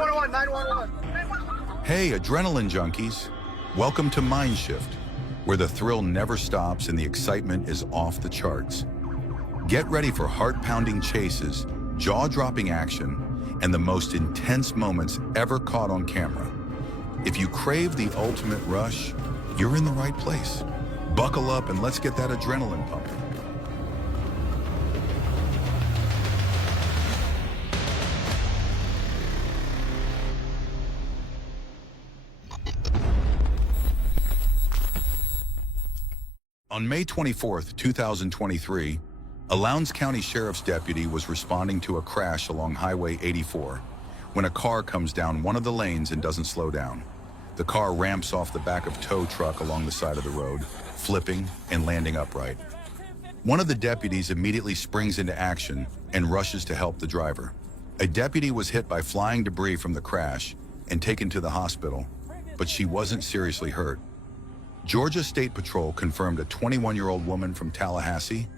911, 911. Hey, adrenaline junkies. Welcome to Mind Shift, where the thrill never stops and the excitement is off the charts. Get ready for heart-pounding chases, jaw-dropping action, and the most intense moments ever caught on camera. If you crave the ultimate rush, you're in the right place. Buckle up and let's get that adrenaline pumping. On May 24, 2023, a Lowndes County Sheriff's deputy was responding to a crash along Highway 84 when a car comes down one of the lanes and doesn't slow down. The car ramps off the back of a tow truck along the side of the road, flipping and landing upright. One of the deputies immediately springs into action and rushes to help the driver. A deputy was hit by flying debris from the crash and taken to the hospital, but she wasn't seriously hurt. Georgia State Patrol confirmed a 21-year-old woman from Tallahassee,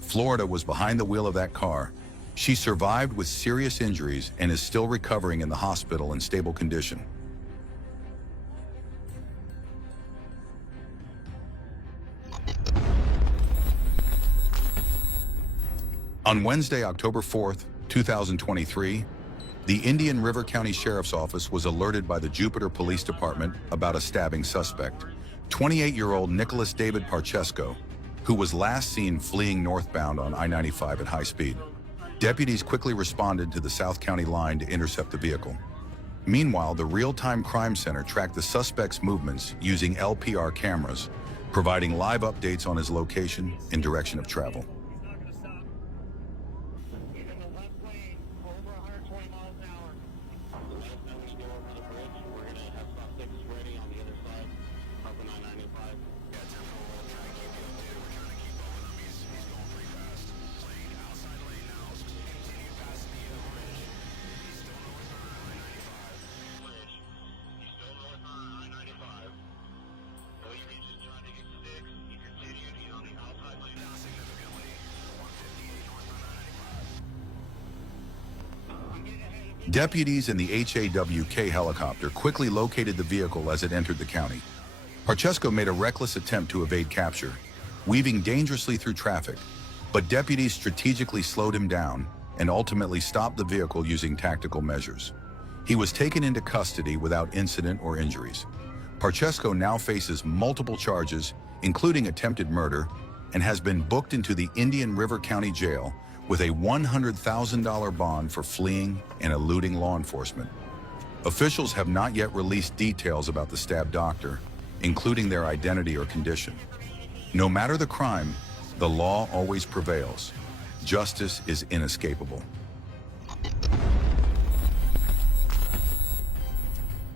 Florida, was behind the wheel of that car. She survived with serious injuries and is still recovering in the hospital in stable condition. On Wednesday, October 4th, 2023, the Indian River County Sheriff's Office was alerted by the Jupiter Police Department about a stabbing suspect, 28-year-old Nicholas David Parchesco, who was last seen fleeing northbound on I-95 at high speed. Deputies quickly responded to the South County line to intercept the vehicle. Meanwhile, the Real-Time Crime Center tracked the suspect's movements using LPR cameras, providing live updates on his location and direction of travel. Deputies in the HAWK helicopter quickly located the vehicle as it entered the county. Parchesco made a reckless attempt to evade capture, weaving dangerously through traffic, but deputies strategically slowed him down and ultimately stopped the vehicle using tactical measures. He was taken into custody without incident or injuries. Parchesco now faces multiple charges, including attempted murder, and has been booked into the Indian River County Jail with a $100,000 bond for fleeing and eluding law enforcement. Officials have not yet released details about the stabbed doctor, including their identity or condition. No matter the crime, the law always prevails. Justice is inescapable.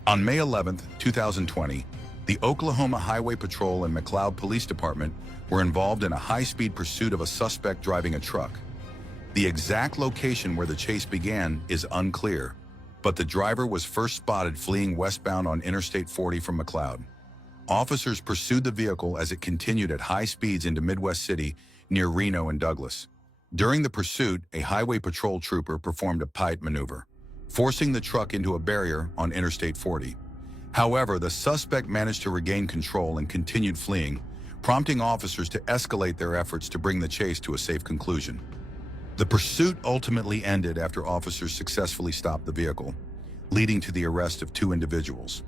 On May 11, 2020, the Oklahoma Highway Patrol and McLeod Police Department were involved in a high-speed pursuit of a suspect driving a truck. The exact location where the chase began is unclear, but the driver was first spotted fleeing westbound on Interstate 40 from McLeod. Officers pursued the vehicle as it continued at high speeds into Midwest City near Reno and Douglas. During the pursuit, a highway patrol trooper performed a pipe maneuver, forcing the truck into a barrier on Interstate 40. However, the suspect managed to regain control and continued fleeing, prompting officers to escalate their efforts to bring the chase to a safe conclusion. The pursuit ultimately ended after officers successfully stopped the vehicle, leading to the arrest of 2 individuals.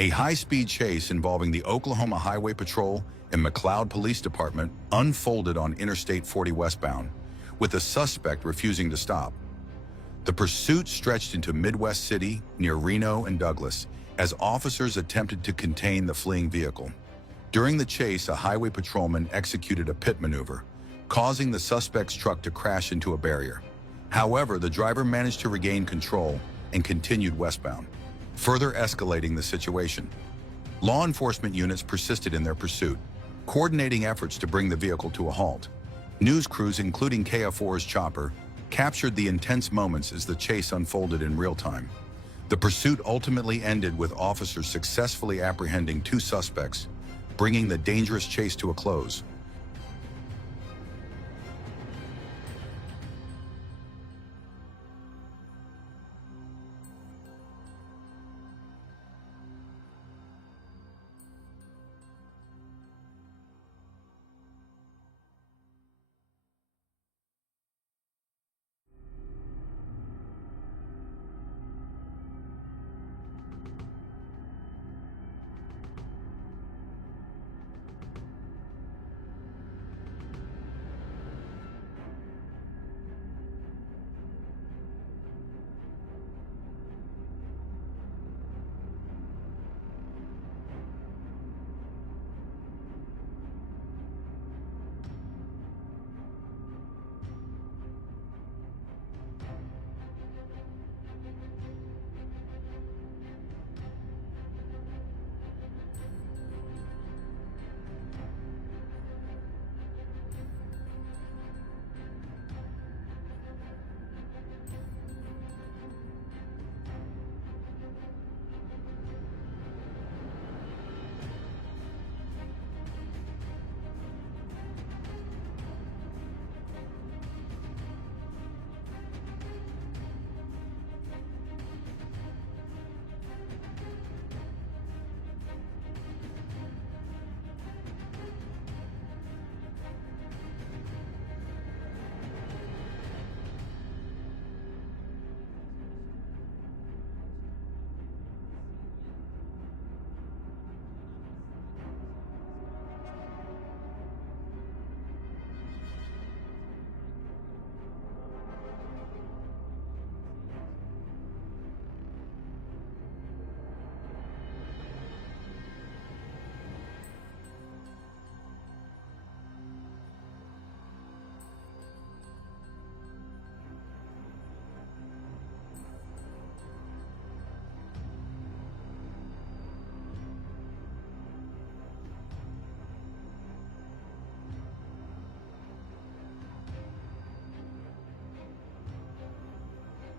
A high-speed chase involving the Oklahoma Highway Patrol and McLeod Police Department unfolded on Interstate 40 westbound, with the suspect refusing to stop. The pursuit stretched into Midwest City near Reno and Douglas as officers attempted to contain the fleeing vehicle. During the chase, a highway patrolman executed a pit maneuver, causing the suspect's truck to crash into a barrier. However, the driver managed to regain control and continued westbound, further escalating the situation. Law enforcement units persisted in their pursuit, coordinating efforts to bring the vehicle to a halt. News crews, including KF4's chopper, captured the intense moments as the chase unfolded in real time. The pursuit ultimately ended with officers successfully apprehending two suspects, bringing the dangerous chase to a close.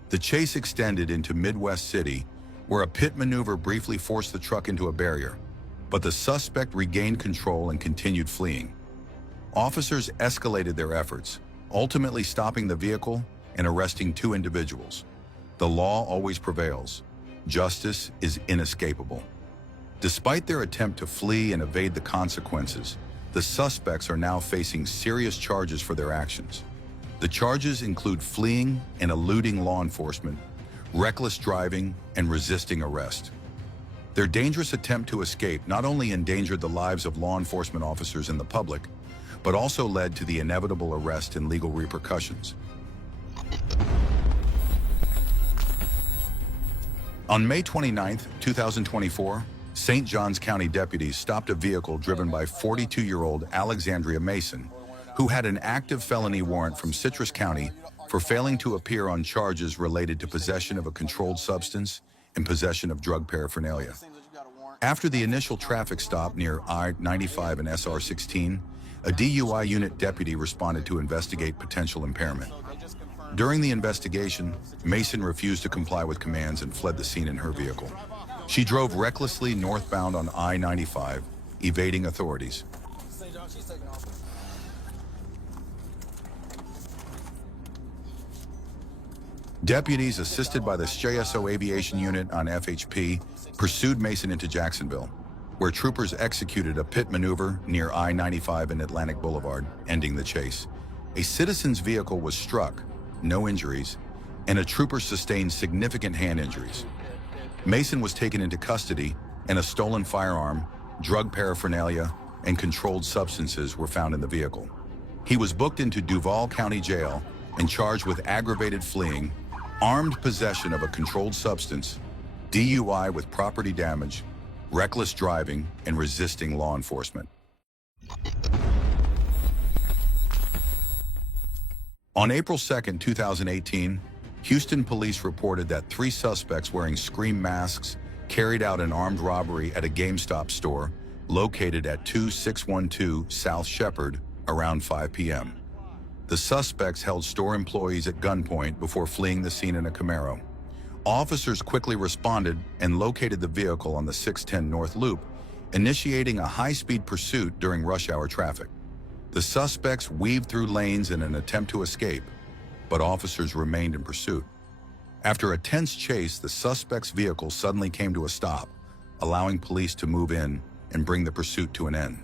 The chase extended into Midwest City, where a pit maneuver briefly forced the truck into a barrier, but the suspect regained control and continued fleeing. Officers escalated their efforts, ultimately stopping the vehicle and arresting two individuals. The law always prevails. Justice is inescapable. Despite their attempt to flee and evade the consequences, the suspects are now facing serious charges for their actions. The charges include fleeing and eluding law enforcement, reckless driving, and resisting arrest. Their dangerous attempt to escape not only endangered the lives of law enforcement officers and the public, but also led to the inevitable arrest and legal repercussions. On May 29, 2024, St. Johns County deputies stopped a vehicle driven by 42-year-old Alexandria Mason, who had an active felony warrant from Citrus County for failing to appear on charges related to possession of a controlled substance and possession of drug paraphernalia. After the initial traffic stop near I-95 and SR-16, a DUI unit deputy responded to investigate potential impairment. During the investigation, Mason refused to comply with commands and fled the scene in her vehicle. She drove recklessly northbound on I-95, evading authorities. Deputies, assisted by the JSO Aviation Unit on FHP, pursued Mason into Jacksonville, where troopers executed a pit maneuver near I-95 and Atlantic Boulevard, ending the chase. A citizen's vehicle was struck, no injuries, and a trooper sustained significant hand injuries. Mason was taken into custody and a stolen firearm, drug paraphernalia, and controlled substances were found in the vehicle. He was booked into Duval County Jail and charged with aggravated fleeing, armed possession of a controlled substance, DUI with property damage, reckless driving, and resisting law enforcement. On April 2, 2018, Houston police reported that 3 suspects wearing scream masks carried out an armed robbery at a GameStop store located at 2612 South Shepherd around 5 p.m. The suspects held store employees at gunpoint before fleeing the scene in a Camaro. Officers quickly responded and located the vehicle on the 610 North Loop, initiating a high-speed pursuit during rush hour traffic. The suspects weaved through lanes in an attempt to escape, but officers remained in pursuit. After a tense chase, the suspect's vehicle suddenly came to a stop, allowing police to move in and bring the pursuit to an end.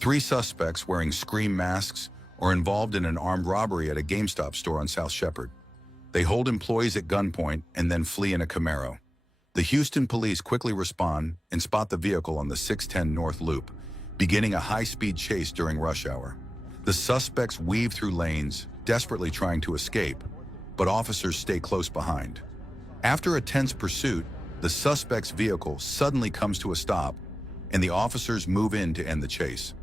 Three suspects wearing scream masks are involved in an armed robbery at a GameStop store on South Shepherd. They hold employees at gunpoint and then flee in a Camaro. The Houston police quickly respond and spot the vehicle on the 610 North Loop, beginning a high-speed chase during rush hour. The suspects weave through lanes, desperately trying to escape, but officers stay close behind. After a tense pursuit, the suspect's vehicle suddenly comes to a stop, and the officers move in to end the chase.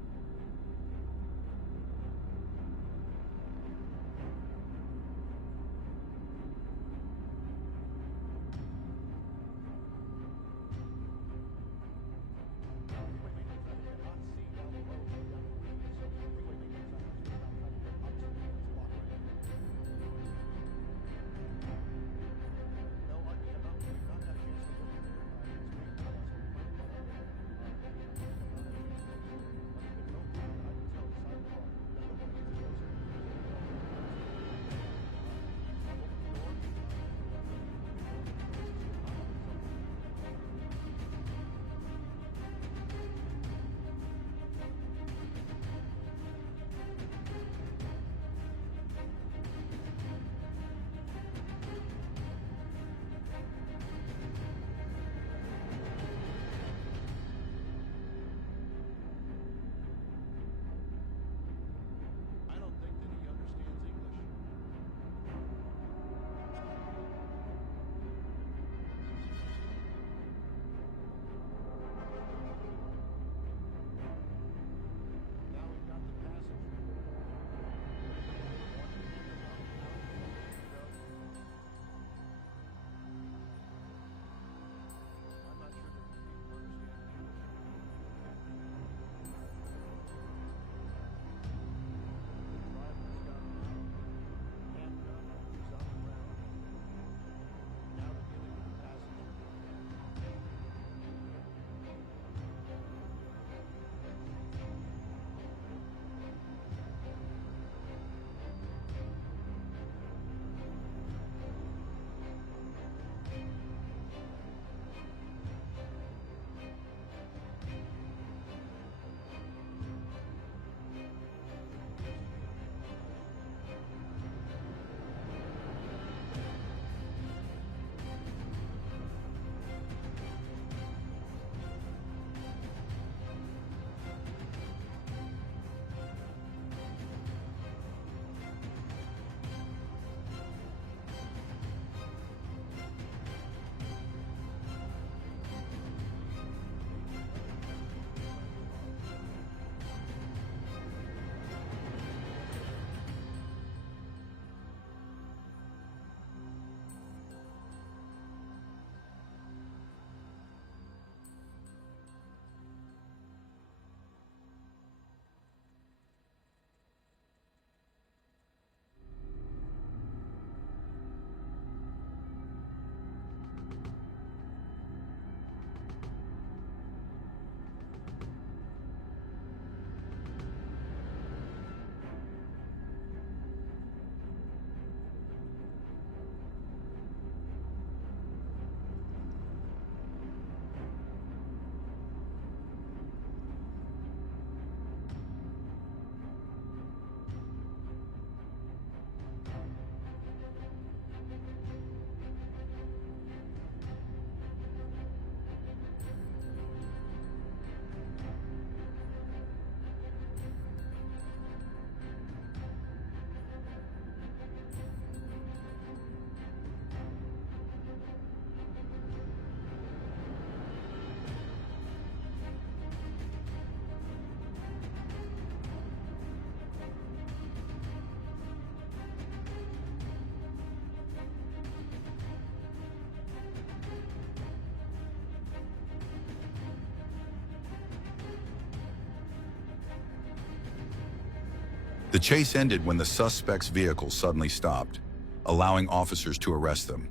The chase ended when the suspect's vehicle suddenly stopped, allowing officers to arrest them.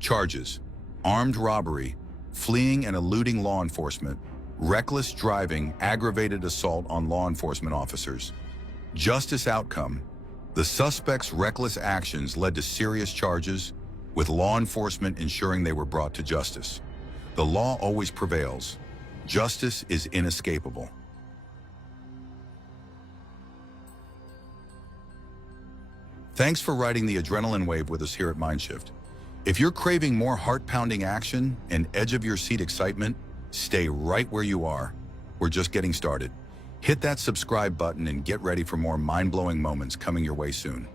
Charges: armed robbery, fleeing and eluding law enforcement, reckless driving, aggravated assault on law enforcement officers. Justice outcome: the suspect's reckless actions led to serious charges, with law enforcement ensuring they were brought to justice. The law always prevails. Justice is inescapable. Thanks for riding the adrenaline wave with us here at Mindshift. If you're craving more heart-pounding action and edge-of-your-seat excitement, stay right where you are. We're just getting started. Hit that subscribe button and get ready for more mind-blowing moments coming your way soon.